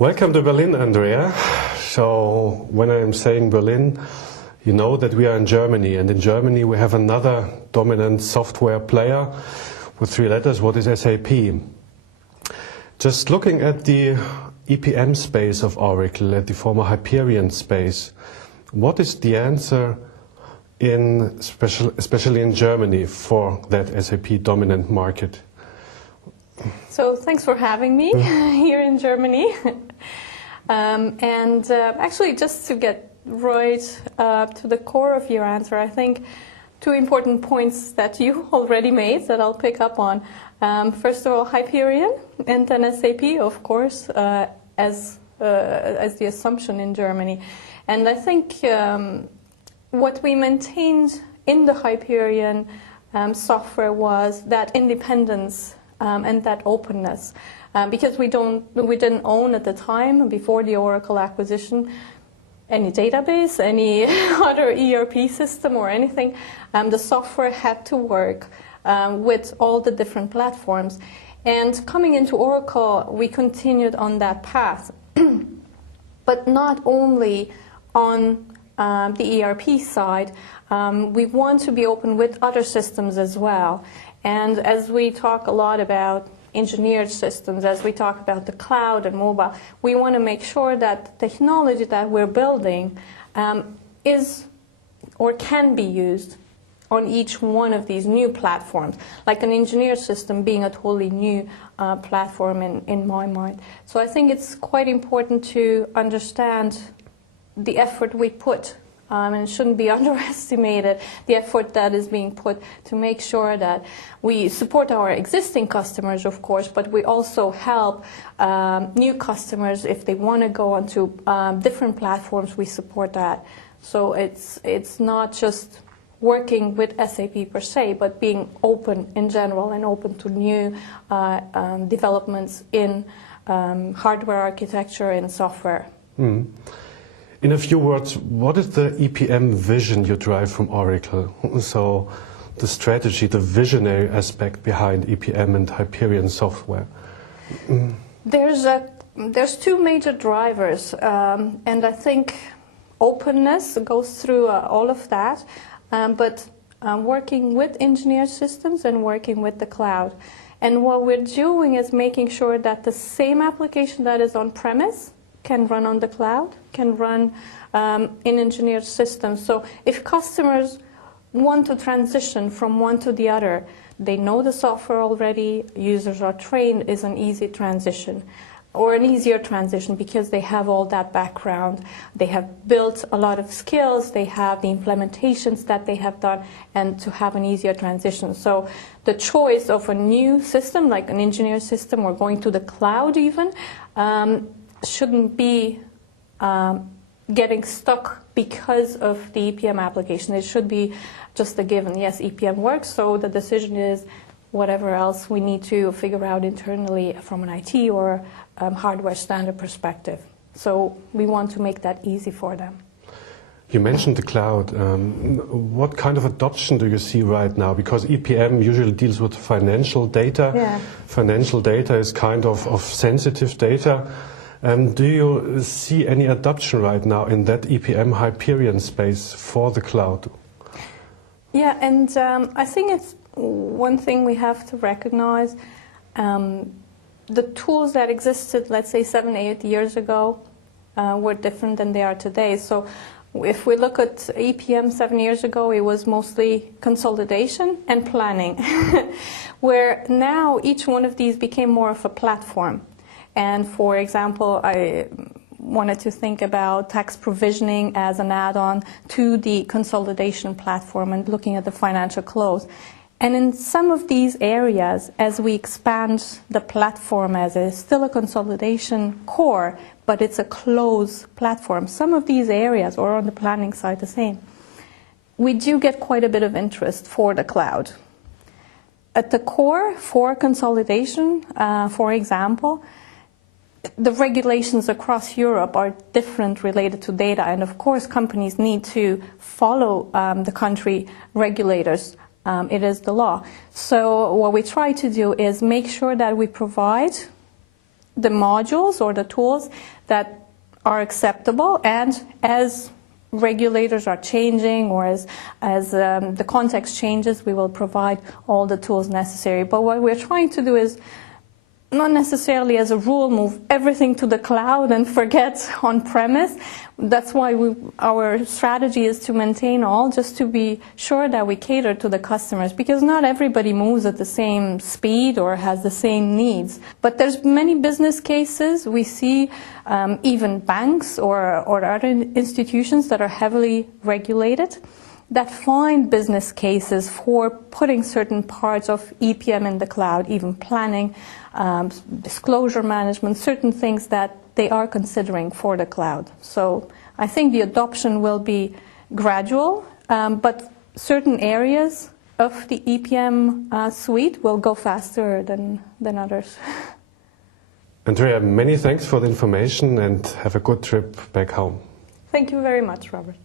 Welcome to Berlin, Andrea. So when I am saying Berlin, you know that we are in Germany, and in Germany we have another dominant software player with 3 letters. What is SAP? Just looking at the EPM space of Oracle, at the former Hyperion space, what is the answer especially in Germany for that SAP dominant market? So thanks for having me here in Germany. Actually, just to get right to the core of your answer, I think 2 important points that you already made that I'll pick up on. First of all, Hyperion, and then SAP, of course, as the assumption in Germany. And I think what we maintained in the Hyperion software was that independence and that openness, because we didn't own at the time, before the Oracle acquisition, any database, any other ERP system or anything. The software had to work with all the different platforms. And coming into Oracle, we continued on that path, but not only on the ERP side. We want to be open with other systems as well. And as we talk a lot about engineered systems, as we talk about the cloud and mobile, we want to make sure that the technology that we're building is or can be used on each one of these new platforms, like an engineered system being a totally new platform in my mind. So I think it's quite important to understand the effort we put, and it shouldn't be underestimated, the effort that is being put to make sure that we support our existing customers, of course, but we also help new customers if they want to go onto different platforms. We support that. So it's not just working with SAP per se, but being open in general and open to new developments in hardware architecture and software. Mm. In a few words, what is the EPM vision you drive from Oracle? So the strategy, the visionary aspect behind EPM and Hyperion software. Mm. There's 2 major drivers, and I think openness goes through all of that, but working with engineered systems and working with the cloud. And what we're doing is making sure that the same application that is on premise can run on the cloud, can run in engineered systems. So if customers want to transition from one to the other, they know the software already, users are trained, is an easy transition, or an easier transition because they have all that background. They have built a lot of skills, they have the implementations that they have done, and to have an easier transition. So the choice of a new system, like an engineered system, or going to the cloud even, shouldn't be getting stuck because of the EPM application. It should be just a given. Yes, EPM works, so the decision is whatever else we need to figure out internally from an IT or hardware standard perspective. So we want to make that easy for them. You mentioned the cloud. What kind of adoption do you see right now? Because EPM usually deals with financial data. Yeah. Financial data is kind of sensitive data. Do you see any adoption right now in that EPM Hyperion space for the cloud? Yeah, and I think it's one thing we have to recognize. The tools that existed, let's say 7, 8 years ago, were different than they are today. So if we look at EPM 7 years ago, it was mostly consolidation and planning, where now each one of these became more of a platform. And for example, I wanted to think about tax provisioning as an add-on to the consolidation platform and looking at the financial close. And in some of these areas, as we expand the platform as it's still a consolidation core, but it's a closed platform, some of these areas, or on the planning side the same, we do get quite a bit of interest for the cloud. At the core, for consolidation, for example, the regulations across Europe are different related to data, and of course companies need to follow the country regulators. It is the law. So what we try to do is make sure that we provide the modules or the tools that are acceptable, and as regulators are changing or as the context changes, we will provide all the tools necessary. But what we're trying to do is not necessarily as a rule move everything to the cloud and forget on-premise. That's why our strategy is to maintain all, just to be sure that we cater to the customers, because not everybody moves at the same speed or has the same needs. But there's many business cases. We see even banks or other institutions that are heavily regulated that find business cases for putting certain parts of EPM in the cloud, even planning, disclosure management, certain things that they are considering for the cloud. So I think the adoption will be gradual, but certain areas of the EPM suite will go faster than others. Andreea, many thanks for the information and have a good trip back home. Thank you very much, Robert.